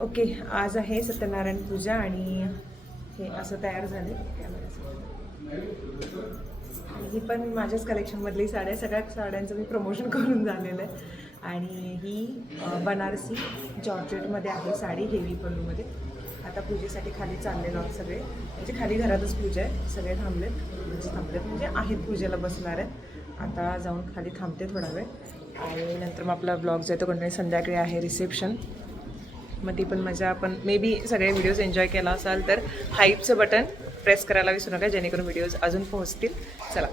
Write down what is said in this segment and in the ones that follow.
Okay, आज आहे सत्यनारायण पूजा आणि हे असं तयार झाले आणि ही पण माझ्याच कलेक्शनमधली साड्या, सगळ्या साड्यांचं मी प्रमोशन करून झालेलं आहे. आणि ही बनारसी जॉर्जेटमध्ये आहे साडी, हेवी पल्लूमध्ये. आता पूजेसाठी खाली चाललेलो आहोत सगळे, म्हणजे खाली घरातच पूजा आहे, सगळे थांबलेत म्हणजे आहेत पूजेला बसणार आहेत. आता जाऊन खाली थांबते थोडा वेळ आणि नंतर मग आपला ब्लॉग जो आहे तो कंटिन्यू. संध्याकाळी आहे रिसेप्शन, मग ती पण मजा. आपण मे बी सगळे व्हिडिओज एन्जॉय केला असाल तर हाईपचं बटन प्रेस करायला विसरू नका, जेणेकरून व्हिडिओज अजून पोहोचतील. चला.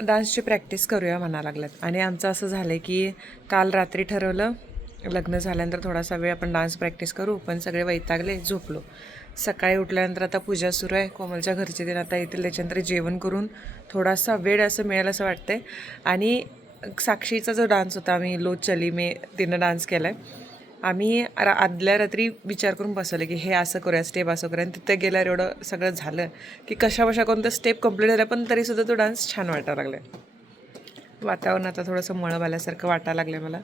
डान्सची प्रॅक्टिस करूया म्हणा लागल्यात आणि आमचं असं झालं की काल रात्री ठरवलं लग्न झाल्यानंतर थोडासा वेळ आपण डान्स प्रॅक्टिस करू, पण सगळे वैतागले, झोपलो. सकाळी उठल्यानंतर आता पूजा सुरू आहे, कोमलच्या घरचे दिन आता येतील, त्याच्यानंतर जेवण करून थोडासा वेळ असं मिळेल असं वाटतंय. आणि साक्षीचा जो डान्स होता, आम्ही लो चली मे तिनं डान्स केला आहे. आम्ही आदल्या रात्री विचार करून बसवलं की हे असं करूया, स्टेप असं करूया, आणि तिथं गेल्यावर एवढं सगळं झालं की कशा कोणतं स्टेप कंप्लीट झालं, पण तरीसुद्धा तो डान्स छान वाटायला लागला. वातावरण आता थोडंसं मळब आल्यासारखं वाटायला लागलं आहे मला.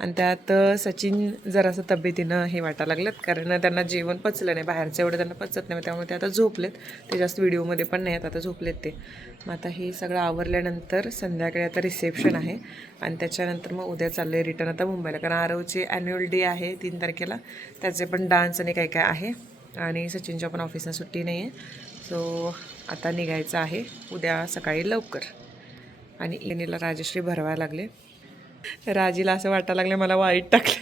आणि त्यात सचिन जरासं तब्येतीनं हे वाटायला लागलं, कारण त्यांना जेवण पचलं नाही, बाहेरचं एवढं त्यांना पचत नाही, त्यामुळे ते आता झोपलेत. ते जास्त व्हिडिओमध्ये पण नाही आहेत, आता झोपलेत ते. मग आता हे सगळं आवरल्यानंतर संध्याकाळी आता रिसेप्शन आहे आणि त्याच्यानंतर मग उद्या चाललं आहे रिटर्न आता मुंबईला, कारण आरवचे ॲन्युअल डे आहे 3 तारखेला, त्याचे पण डान्स आणि काय आहे. आणि सचिनच्या पण ऑफिसला सुट्टी नाही आहे. सो आता निघायचं आहे उद्या सकाळी लवकर. आणि इनीला राजश्री भरवायला लागले. राजीला असं वाटायला लागलं मला वाईट टाकलं.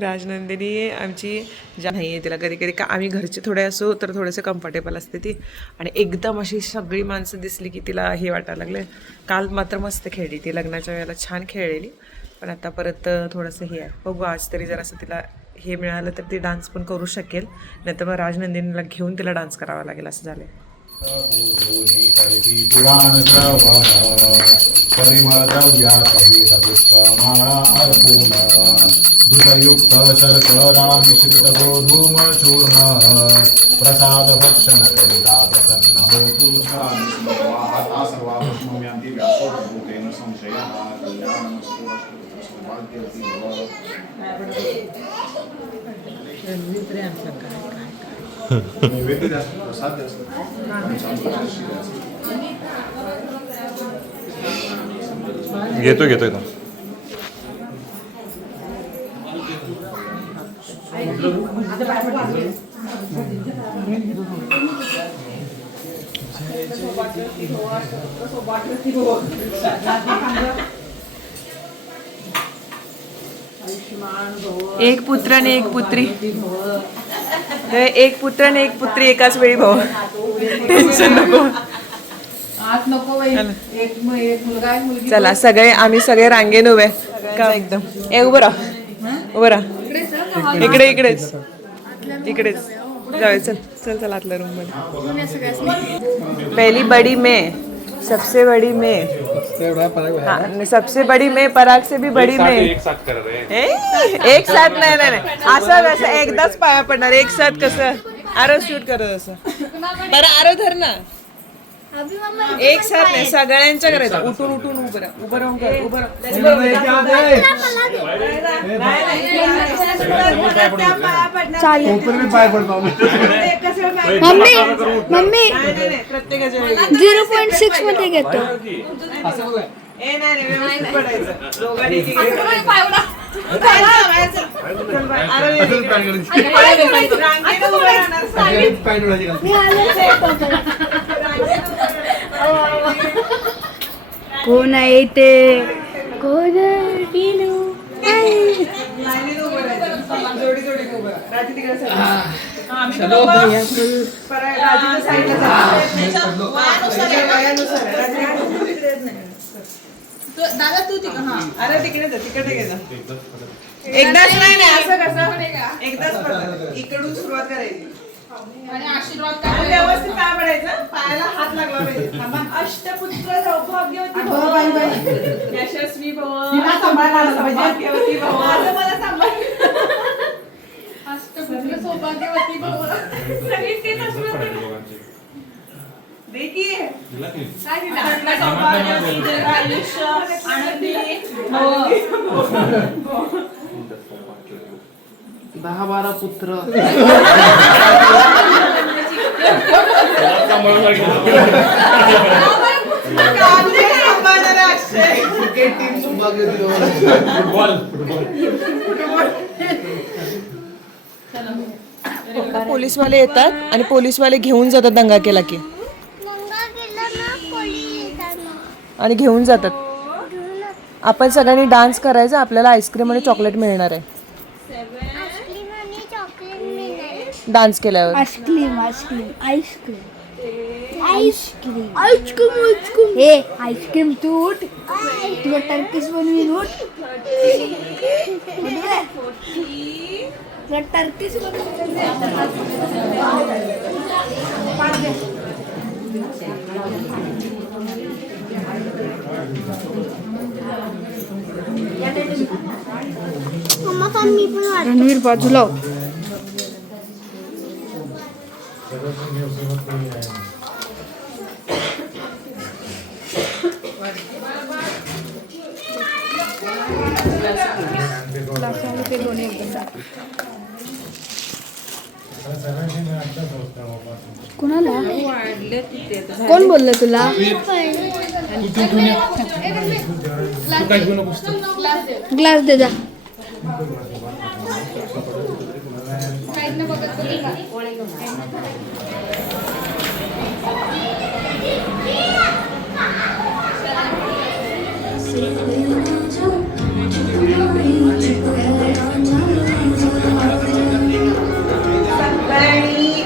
राजनंदिनी आमची ज्या नाही आहे, तिला कधी कधी का आम्ही घरचे थोडे असो तर थोडंसं कम्फर्टेबल असते ती, आणि एकदम अशी सगळी माणसं दिसली की तिला हे वाटायला लागले. काल मात्र मस्त खेळली ती, लग्नाच्या वेळेला छान खेळलेली, पण आता परत थोडंसं हे आहे. बघू आज तरी जर असं तिला हे मिळालं तर ती डान्स पण करू शकेल, नाही तर मग राजनंदिनीला घेऊन तिला डान्स करावा लागेल असं झालं. पुराण परिमळ द्रव्यासहित पुष्पमाळा अर्पून घृतयुक्त शर्करा मिश्रित गोधूम चूर्ण प्रसाद भक्षण करिता प्रसन्न होतु. घेतोय तो एक पुत्र आणि एक पुत्री, एक पुत्र आणि एक पुत्री एकाच वेळी भाऊ. टेन्शन नको. चला सगळे आम्ही सगळे रांगेन उभे का एकदम. उभं राहा इकडेच जाऊया. चल आतल्या रूम मध्ये. पहिली बडी में, सबसे बड़ी में, सबसे बड़ी में, पराग से भी बड़ी में. एक साथ नाही असं एकदाच पाया पडणार, एक साथ कसं आरव शूट करत असं. बरं आरव धर ना, एक साथ नाही, सगळ्यांच्या करायचं. उठून उभं राहून कर. मम्मी 0.6 मध्ये घेतो. कोण आहे ते, कोण दादा तू अरे तिकडे गेला. एकदाच नाही असं कसं एकदाच इकडून सुरुवात करायची आणि आशीर्वाद व्यवस्थित पाय पडायचं, पायाला हात लागला पाहिजे. अष्टपुत्र सौभाग्यवती भव, यशस्वी भव, सौभाग्यवती भव. मला सांभाळ. अष्टपुत्र सौभाग्यवती भव, सगळी तेच असणार. दहा 12 पुत्र पोलीसवाले येतात आणि पोलीसवाले घेऊन जातात दंगा केला की आणि घेऊन जातात. आपण सगळ्यांनी डान्स करायचा, आपल्याला आईस्क्रीम आणि चॉकलेट मिळणार आहे डान्स केल्यावर. Ice cream ice cream ice cream ice cream ice cream ice cream हे आईस्क्रीम तू उठ तुला टर्किश बनवीन उठ तुला टर्किश रणवीर बाजूला हो. कोणाला कोण बोललं तुला ग्लास दे जा.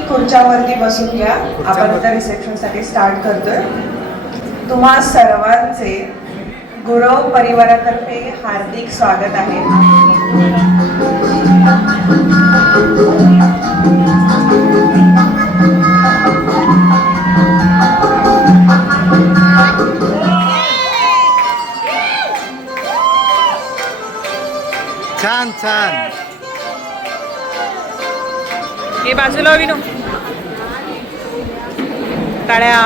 खुर्च्यावरती बसून घ्या. आपण आता रिसेप्शन साठी स्टार्ट करतोय. तुम्हा सर्वांचे गुरव परिवारातर्फे हार्दिक स्वागत आहे. छान छान. हे बाजूला विनो टाळ्या.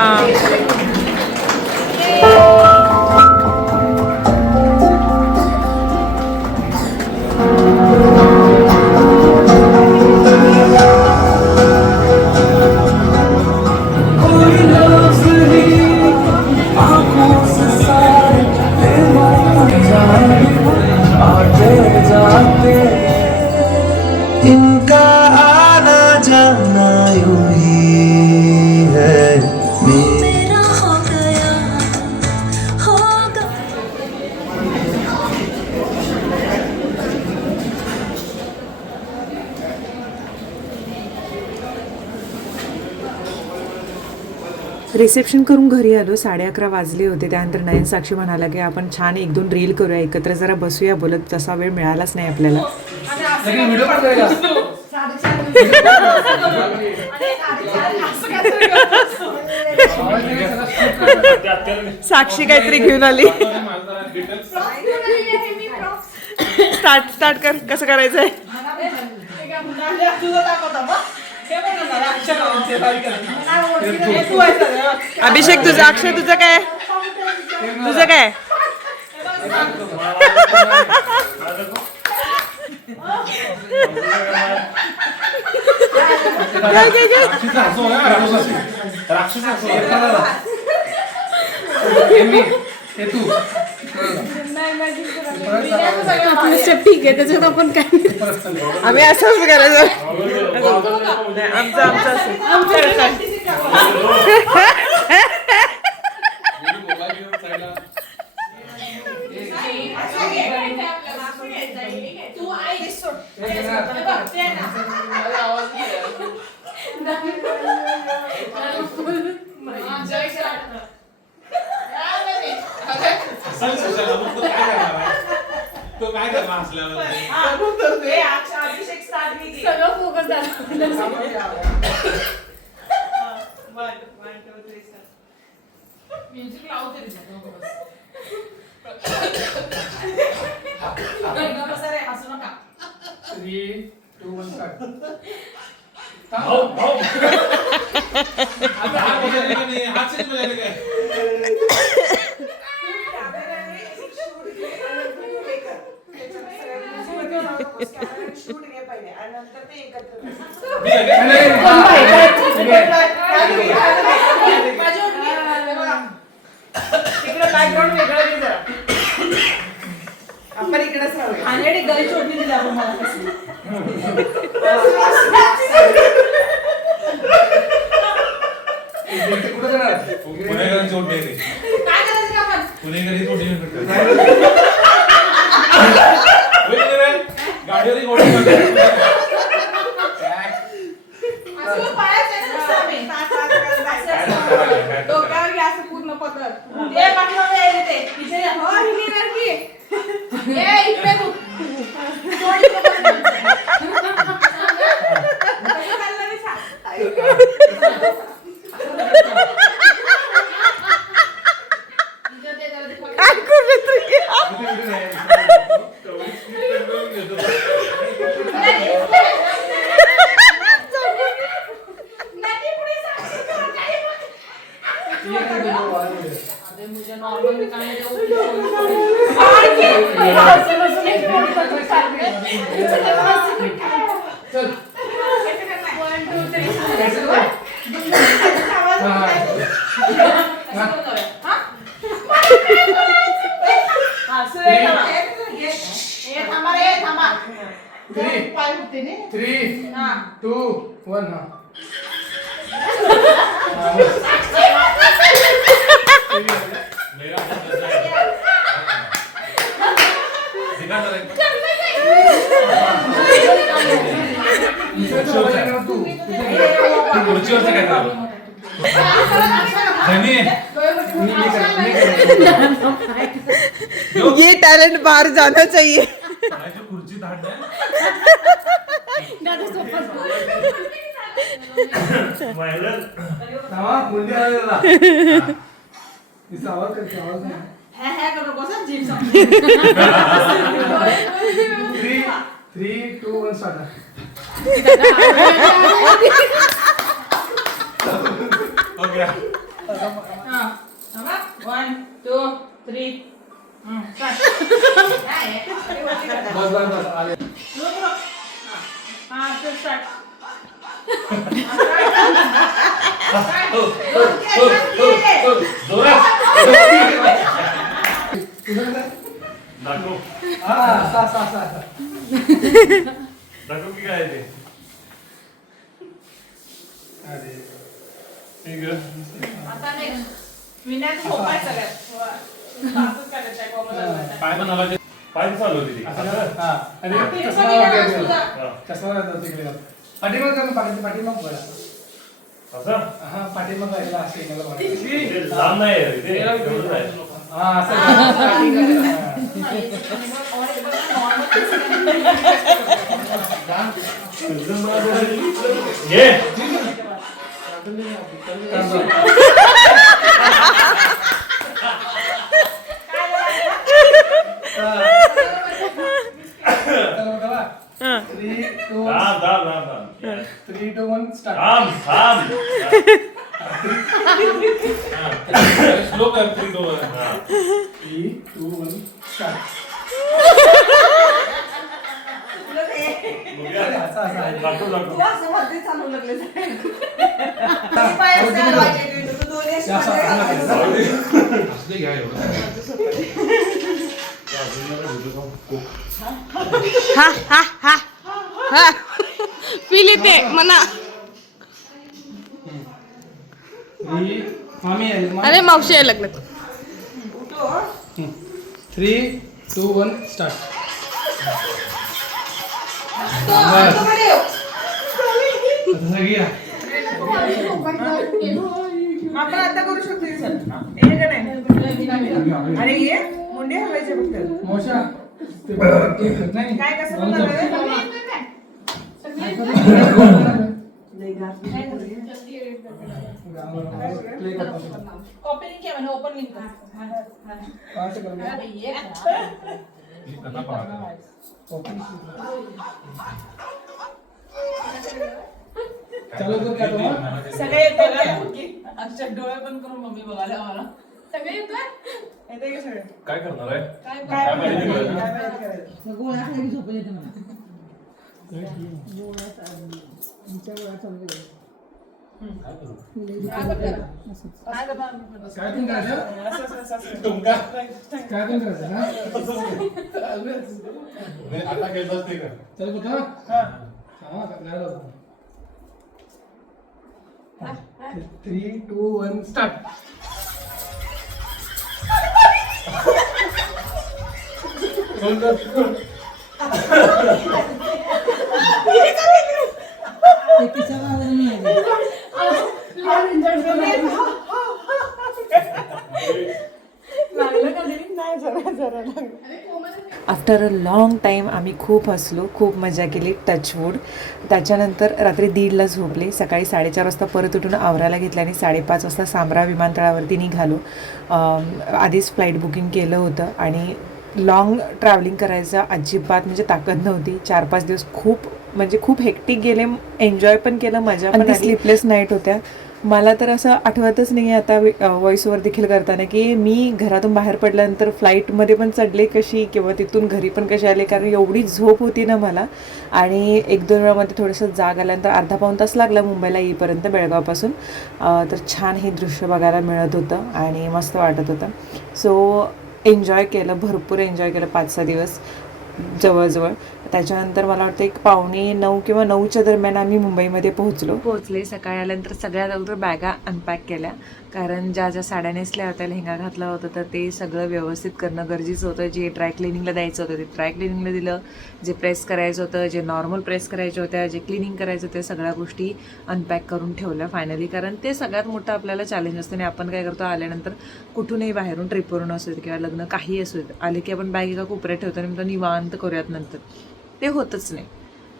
इनका आना जाना यूं ही है मेरा हो गया होगा. रिसेप्शन करून घरी आलो. 11:30 वाजले होते. त्यानंतर नयन साक्षी म्हणाला की आपण छान 1-2 रील करूया, एकत्र जरा बसूया बोलत. तसा वेळ मिळालाच नाही आपल्याला. साक्षी काहीतरी घेऊन आली. स्टार्ट कर. कसं करायचंय? अभिषेक तुझं, अक्षय तुझं काय? तुझं काय? ठीक आहे त्याच्यात आपण काय आम्ही असंच करायचं. आमचं तो काय करणार असल्यावर सगळं फोकस झालं. म्युझिक लावते 3, 2, 1 स्टार्ट. आता हा बजायला का नाही? हाच नाही बजायला काय? मी आपण इकडेच राहूया. आणि गळी चोटणी दिली आपण मला कसली. पुणेकरांची ओढणी आहे ती. काय करायचं का आपण? पुणेकरी ओढणी करतात. गाडीवर एक ओढणी करतात. असं पायाच आहे ना नुसतं आम्ही. डोक्यावर घ्या असं पूर्ण पकड. ते पाठीमागे यायले ते. इथे या. हो, ही येणार की. ए, इकडे तू. सोड इकडे बस. कसं चाललं रे सांग. काय करू तुम्ही? अरे मुझे नॉर्मल दिखाने दो. थ्री टू वन हा मेरा हाथ ऐसा है. दिखा जरा एक बार. तू खुर्चीवरचं काय झालं? धनी. ये टैलेंट बाहर जाना चाहिए. माझी खुर्ची धाड आहे. मुंडी आला तिचा आवाज करते आवाज नाही. है करो कसं जीव सांग. 3 2 1 स्टार्ट. हो गया. हां. 1 2 3 बस आले. हां चल स्टार्ट. जोरात. दाखव सा दाखव की काय आहे ते अरे ठीक आहे. आता नेक्स्ट विनायक सोपाय सगळ्यात. पाचच करायचं आहे कोमल. पाय पण हलवायचे. पाय चालू होती ती हा आणि आपली चष्मा सगळी वगैरे नाव ठेव. सुद्धा. हा. चष्मा घालतो तिकडे पाठीमाग पाठीमाग बघा. असं हा पाठीमाग राहिला असे मला वाटतं. ते लांब नाही आहे ते एवढंच आहे. हा असं घे थांब थांब थांब थांब 3 2 1 स्टार्ट. थांब थांब स्लो कर. 3 2 1. 3 2 1 स्टार्ट. दाखव दाखव तू असं मध्ये चालू लागले. असले घ्या एवढं. हा हा हा हा फील येते मना. 3 मामी अरे मावशी यायला लागलं. 3 2 1 स्टार्ट. आपण आता करू शकतो हे सर. हे का नाही. अरे ये मुंडे हलवायचे फक्त. मोशा ते नाही काय कसं बनवलं? कॉपी लिंक आहे ओपन लिंक. कसा पाहता? चालू कर का तो सगळे येतात अक्षर डोळे बंद करून मम्मी बघायला आम्हाला सगळे येतात येते का सगळे काय करणार आहे काय माहिती करायचं? काय माहिती करायचं? काय पण करायचं काय पण करायचं ना आता केलंच ते कर चल बघा हा लागला 3 2 1 start after a long time आम्ही खूप हसलो, खूप मजा केली. टचवूड. त्याच्यानंतर रात्री 1:30ला झोपले. सकाळी 4:30 वाजता परत उठून आवरायला घेतलं आणि 5:30 वाजता सांब्रा विमानतळावरती निघालो. आधीच फ्लाईट बुकिंग केलं होतं आणि लाँग ट्रॅव्हलिंग करायचं अजिबात म्हणजे ताकद नव्हती. 4-5 दिवस खूप हेक्टिक गेले. एन्जॉय पण केलं, मजा पण. स्लीपलेस नाईट होत्या. मला तर असं आठवतच नाही आहे आता व्हॉइसओव्हर देखील करताना की मी घरातून बाहेर पडल्यानंतर फ्लाईटमध्ये पण चढले कशी किंवा तिथून घरी पण कशी आले, कारण एवढी झोप होती ना मला. आणि 1-2 वेळामध्ये थोडंसं जाग आल्यानंतर अर्धा-पाऊण तास लागला मुंबईला येईपर्यंत बेळगावपासून. तर छान हे दृश्य बघायला मिळत होतं आणि मस्त वाटत होतं. सो एन्जॉय केलं, भरपूर एन्जॉय केलं 5-6 दिवस जवळजवळ. त्याच्यानंतर मला वाटतं 8:45 किंवा 9च्या दरम्यान आम्ही मुंबईमध्ये पोहोचले. सकाळी आल्यानंतर सगळ्यात अगोदर बॅगा अनपॅक केल्या, कारण ज्या ज्या साड्या नेसल्या होत्या, लेहंगा घातला होता, तर ते सगळं व्यवस्थित करणं गरजेचं होतं. जे ड्राय क्लिनिंगला द्यायचं होतं ते ड्राय क्लिनिंगला दिलं, जे प्रेस करायचं होतं, जे नॉर्मल प्रेस करायच्या होत्या, जे क्लिनिंग करायचं होतं, सगळ्या गोष्टी अनपॅक करून ठेवल्या फायनली. कारण ते सगळ्यात मोठं आपल्याला चॅलेंज असतं. आणि आपण काय करतो, आल्यानंतर कुठूनही बाहेरून ट्रिपवरून असू दे किंवा लग्न काही असू दे, आले की आपण बॅग एका कोपऱ्यात ठेवतो आणि म्हणतो निवांत करूयात नंतर. ते होतच नाही.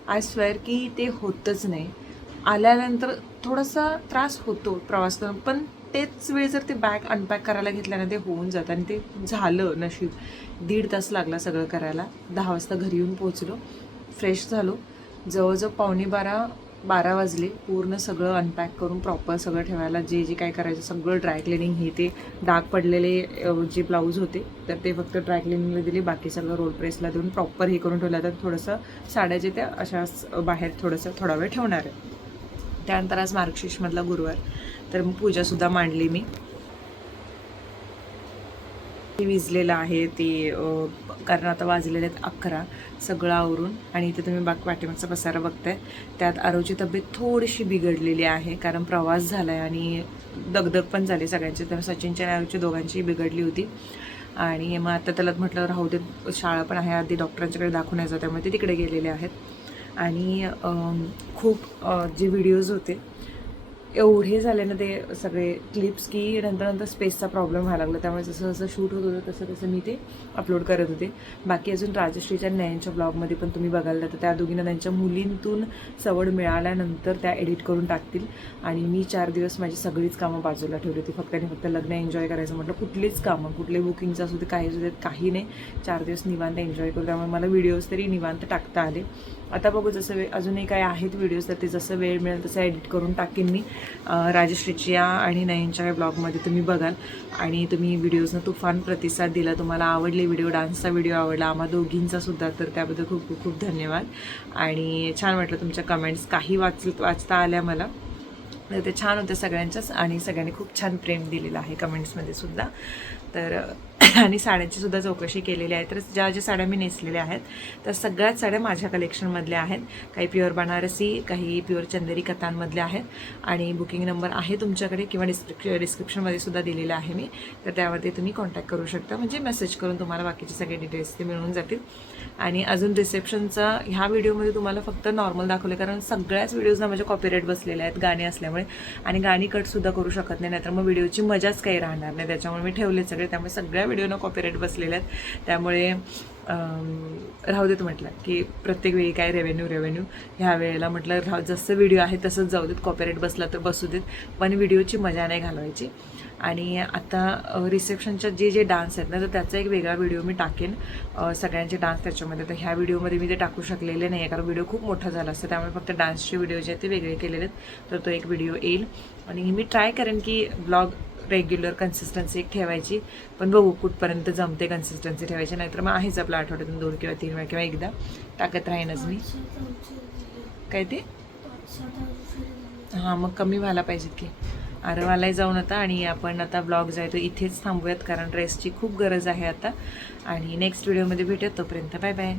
आय स्वेअर की ते होतच नाही. आल्यानंतर थोडासा त्रास होतो प्रवास करून, पण तेच वेळ जर ते बॅग अनपॅक करायला घेतलं ना ते होऊन जातं. आणि ते झालं नशीब. 1.5 तास लागला सगळं करायला. 10 वाजता घरी येऊन पोहोचलो, फ्रेश झालो. जवळजवळ 11:45-12 वाजले पूर्ण सगळं अनपॅक करून प्रॉपर सगळं ठेवायला. जे जे काय करायचं सगळं ड्राय क्लिनिंग, हे ते डाग पडलेले जे ब्लाऊज होते तर ते फक्त ड्राय क्लिनिंगला दिले, बाकी सगळं रोल प्रेसला देऊन प्रॉपर हे करून ठेवलं. तर थोडंसं साड्या जे त्या अशा बाहेर थोडा वेळ ठेवणार आहे. त्यानंतर आज मार्गशीर्षमधला गुरुवार, तर मग पूजासुद्धा मांडली मी. विजलेलं आहे ते कारण आता वाजलेले आहेत 11. सगळं आवरून. आणि इथे तुम्ही पाठीमागचा पसारा बघताय. त्यात आरोची तब्येत थोडीशी बिघडलेली आहे, कारण प्रवास झाला आहे आणि दगदग पण झाली सगळ्यांची. तर सचिनच्या आणि आरोची दोघांचीही बिघडली होती. आणि मग आता त्याला म्हटलं राहू दे, शाळा पण आहे, आधी डॉक्टरांच्याकडे दाखवून यायचं, त्यामुळे ते तिकडे गेलेले आहेत. आणि खूप जे व्हिडिओज होते एवढे झाले ना ते सगळे क्लिप्स की नंतर स्पेसचा प्रॉब्लेम व्हायला लागला. त्यामुळे जसं जसं शूट होत होतं तसं मी ते अपलोड करत होते. बाकी अजून राजश्रीच्या नयनच्या ब्लॉगमध्ये पण तुम्ही बघायला तर त्या दोघींना त्यांच्या मुलींतून सवड मिळाल्यानंतर त्या एडिट करून टाकतील. आणि मी 4 दिवस माझी सगळीच कामं बाजूला ठेवली होती, फक्त आणि फक्त लग्न एन्जॉय करायचं म्हटलं. कुठलीच कामं, कुठले बुकिंगचं असू दे, काही असू देत, काही नाही. 4 दिवस निवांत एन्जॉय करू. त्यामुळे मला व्हिडिओज तरी निवांत टाकता आले. आता बघू जसं अजूनही काय आहेत व्हिडिओज, तर ते जसं वेळ मिळेल तसं एडिट करून टाकेन मी. राजश्रीच्या आणि नयनच्या ब्लॉगमध्ये तुम्ही बघाल. आणि तुम्ही व्हिडिओजनं तुफान प्रतिसाद दिला, तुम्हाला आवडले व्हिडिओ, डान्सचा व्हिडिओ आवडला आम्हा दोघींचा सुद्धा, तर त्याबद्दल खूप खूप खूप धन्यवाद. आणि छान वाटलं तुमच्या कमेंट्स, काही वाचता आल्या मला, तर ते छान होते सगळ्यांच्याच. आणि सगळ्यांनी खूप छान प्रेम दिलेलं आहे कमेंट्समध्ये सुद्धा. तर आणि साड्यांची सुद्धा चौकशी केलेली आहे. तर ज्या साड्या मी नेसलेल्या आहेत तर सगळ्याच साड्या माझ्या कलेक्शनमधल्या आहेत. काही प्युअर बनारसी, काही प्युअर चंदेरी कथांमधल्या आहेत. आणि बुकिंग नंबर आहे तुमच्याकडे किंवा डिस्क्रिप्शनमध्ये सुद्धा दिलेला आहे मी, तर त्यावरती तुम्ही कॉन्टॅक्ट करू शकता. म्हणजे मेसेज करून तुम्हाला बाकीचे सगळे डिटेल्स ते मिळून जातील. आणि अजून रिसेप्शनचा ह्या व्हिडिओमध्ये तुम्हाला फक्त नॉर्मल दाखवले, कारण सगळ्याच व्हिडिओजना माझ्या कॉपीराईट बसलेल्या आहेत गाणे असल्यामुळे. आणि गाणी कटसुद्धा करू शकत नाही, नाहीतर मग व्हिडिओची मजाच काही राहणार नाही. त्याच्यामुळे मी ठेवले सगळे, त्यामुळे सगळ्या व्हिडिओना कॉपीराईट बसलेले आहेत. त्यामुळे राहू देत म्हटलं की प्रत्येक वेळी काय रेव्हेन्यू ह्या वेळेला म्हटलं जसं व्हिडिओ आहे तसंच जाऊ देत, कॉपीराईट बसला तर बसू देत, पण व्हिडिओची मजा नाही घालवायची. आणि आता रिसेप्शनच्या जे डान्स आहेत ना तर त्याचा एक वेगळा व्हिडिओ मी टाकेन, सगळ्यांचे डान्स त्याच्यामध्ये. तर ह्या व्हिडिओमध्ये मी ते टाकू शकलेले नाही आहे कारण व्हिडिओ खूप मोठा झाला असतं, त्यामुळे फक्त डान्सचे व्हिडिओ जे आहेत ते वेगळे केलेले आहेत. तर तो एक व्हिडिओ येईल आणि मी ट्राय करेन की ब्लॉग रेग्युलर कन्सिस्टन्सी एक ठेवायची, पण बघू कुठपर्यंत जमते कन्सिस्टन्सी ठेवायची. नाहीतर मग आहेच आपलं आठवड्यातून 2 किंवा 3 वेळा किंवा एकदा टाकत राहीनच मी. काय ते हां मग कमी व्हायला पाहिजेत की. आरवालाही जाऊन आता आणि आपण आता ब्लॉग जो आहे तो इथेच थांबूयात कारण रेस्टची खूप गरज आहे आता. आणि नेक्स्ट व्हिडिओमध्ये भेटूयात, तोपर्यंत बाय बाय.